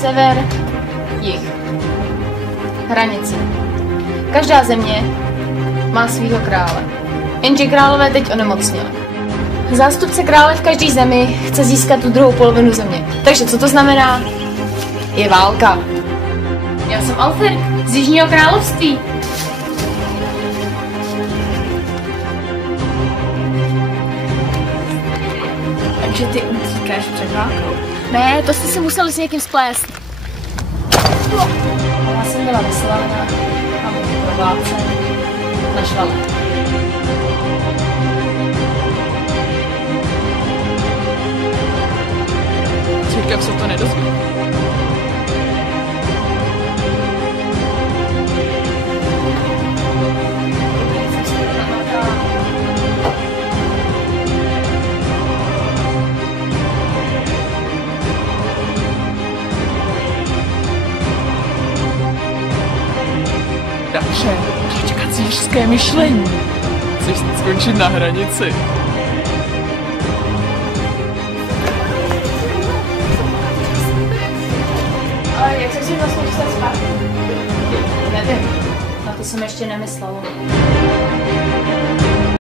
Sever, jih. Hranice. Každá země má svýho krále. Jenže králové teď onemocněli. Zástupce krále v každé zemi chce získat tu druhou polovinu země. Takže co to znamená? Je válka. Já jsem Alfred z Jižního království. Takže ty utíkáš před válkou? Ne, to jste se museli s někým splést. Já jsem byla vyslána, aby pro vládce našla lid. Církev se to nedozví. Takže, kacířské myšlení. Chceš skončit na hranici? Ale jak se vlastně dostat zpátky? Nevím, na to jsem ještě nemyslela.